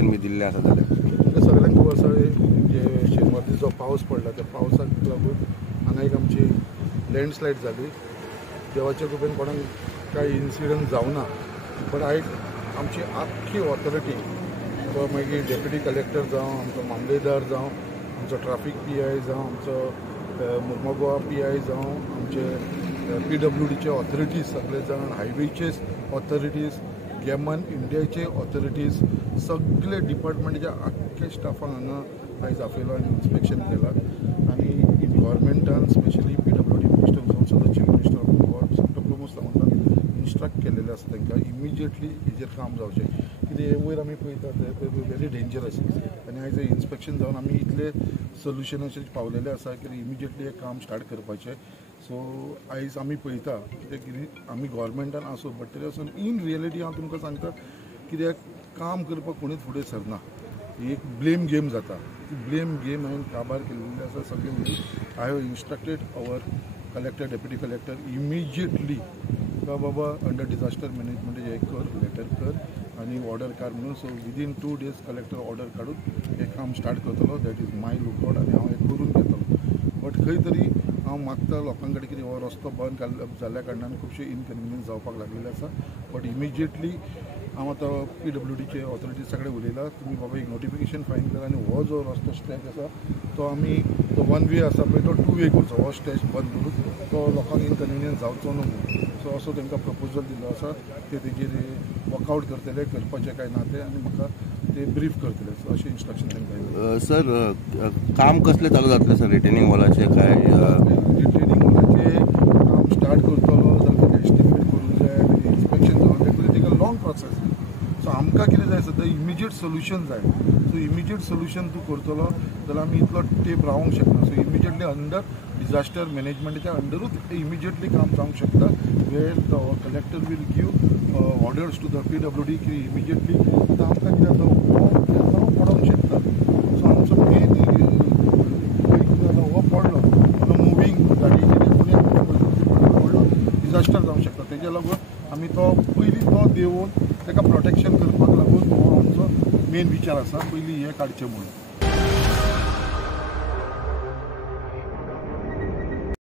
Instruction बी दिल्लें आसा जाल्यार सगळ्यांक खबर आसा जे शेनवारची जो पावस पडला त्या पावसाक लागून हांगा एक आमची लँडस्लायड जाली. देवाच्या कृपेन कोणाक कांय इन्सिडंट जावना. बट आयज आमची आख्खी ऑथॉरिटी तो मागीर डेप्युटी कलेक्टर जावं आमचो मामलेदार जावं आमचो ट्राफीक PI जावं आमचो मुर्मगांव PI जावं आमचे PWDचे ऑथॉरिटीज सगळे जाण हायवेचे ऑथॉरिटीज गेमन इंडियाचे ऑथॉरिटीज सगळे डिपार्टमेंटाचे आख्खे स्टाफांक हांगा आयज आपयलो आनी इन्स्पेक्शन केलां. आनी गव्हर्मेंटान स्पेशली PWD मिनिस्टर जावन सुद्दां chief minister of Goa doctor Pramod सावंतान इन्स्ट्रक्ट केलेले आसा तांकां इमिजिएटली हेजेर काम जावचें. कित्याक वयर आमी पळयता ते वेरी डेंजरस आनी आयज इन्स्पेक्शन जावन आमी इतले सोल्युशनाचेर पावलेले आसा की इमिजिएटली हें काम स्टार्ट करपाचें. सो आयज आमी पळयता कित्याक आमी गव्हर्मेंटान आसूं बट तरी आसून इन रियलिटी हांव तुमकां सांगता कित्याक काम करपाक कोणूच फुडें सरना. ही एक ब्लेम गेम जाता. ती ब्लेम गेम हांवें काबार केल्ली आसा सगळे. I have instructed our collector deputy collector immediately का बाबा अंडर डिजास्टर मॅनेजमेंट हे कर लेटर कर आनी ऑर्डर काड म्हणून. So within 2 days collector order काडून हें काम स्टार्ट करतलो. दॅट इज माय लुकआउट आनी हांव हें करून घेतलो. बट खंय तरी हांव मागता लोकां कडेन कितें हो रस्तो बंद जाल्ल्या कारणान खुबशे इनकन्विनियन्स जावपाक लागलेले आसा. बट इमिजिएटली हांव आतां PWDचे ऑथॉरिटीजा कडेन उलयलां. तुमी बाबा एक नोटिफिकेशन फायन करा आनी हो जो रस्तो स्ट्रेच आसा तो आमी तो 1 way आसा पळय तो 2 way करचो. हो स्ट्रेच बंद करून तो लोकांक इनकन्विनियन्स जावचो न्हू म्हणून. सो असो तांकां प्रपोजल दिल्लो आसा. ते तेजेर वर्कआवट करतले करपाचें काय ना तें आनी म्हाका ते ब्रीफ करतले. सो अशें इन्स्ट्रक्शन तांकां. सर काम कसले चालू जातले सर रिटेनिंग वॉलाचे काय रिटेनिंग वॉलाचे काम स्टार्ट करतलो जाल्यार एस्टिमेट करूंक जाय. इन्स्पेक्शन जावन तेका take a long process. So आमकां कितें जाय सद्या इमिजिएट सोल्युशन जाय. सो इमिजिएट सोल्युशन तूं करतलो जाल्यार आमी इतलो टेप रावंक शकना. सो इमिजिएटली अंडर डिजास्टर मॅनेजमेंटाच्या अंडरूच इमिजिएटली काम जावंक शकता. Where the collector will give orders to the PWD की इमिजिएटली आतां आमकां कितें जाता हो पडोंक शकता. सो आमचो मेन हो पडलो मुवींग गाडयेचेर कोणी व्हडलो डिजास्टर जावंक शकता. तेज्या लागून आमी तो पयलीं तो देंवन ताका प्रोटेक्शन करपाक लागून हो आमचो मेन विचार आसा पयलीं हें काडचें म्हणून.